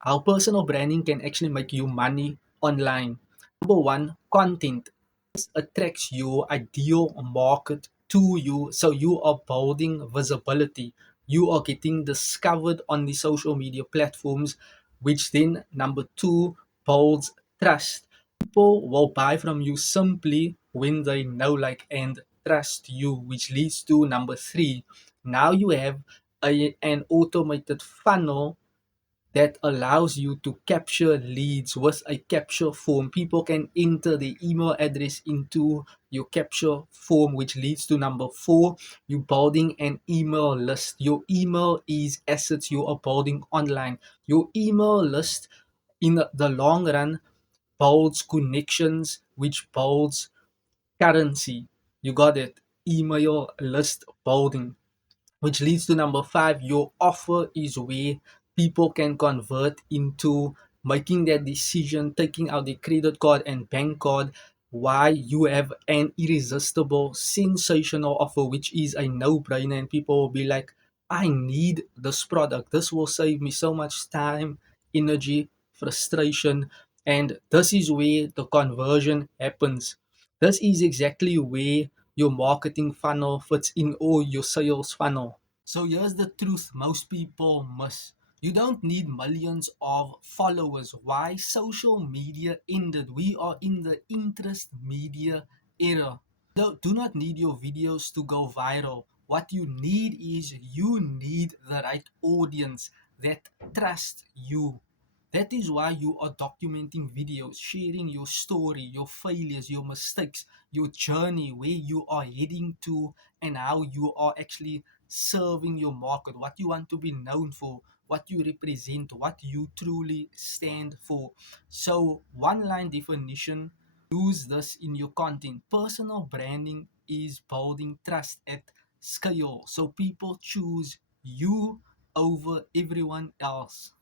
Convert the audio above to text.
How personal branding can actually make you money online. Number one, content attracts your ideal market to you. So you are building visibility. You are getting discovered on the social media platforms, which then, number two, builds trust. People will buy from you simply when they know, like, and trust you, which leads to number three. Now you have an automated funnel that allows you to capture leads with a capture form. People can enter the email address into your capture form, which leads to number four, you building an email list. Your email is assets you are building online. Your email list in the long run builds connections, which builds currency. You got it. Email list building, which leads to number five, your offer is where people can convert into making their decision, taking out the credit card and bank card. Why you have an irresistible, sensational offer, which is a no brainer, and people will be like, I need this product. This will save me so much time, energy, frustration. And this is where the conversion happens. This is exactly where your marketing funnel fits in, or your sales funnel. So here's the truth most people miss. You don't need millions of followers. Why? Social media ended. We are in the interest media era. Do not need your videos to go viral. What you need is you need the right audience that trust you. That is why you are documenting videos, sharing your story, your failures, your mistakes, your journey, where you are heading to, and how you are actually serving your market, what you want to be known for, what you represent, what you truly stand for. So, one line definition, use this in your content. Personal branding is building trust at scale. So, people choose you over everyone else.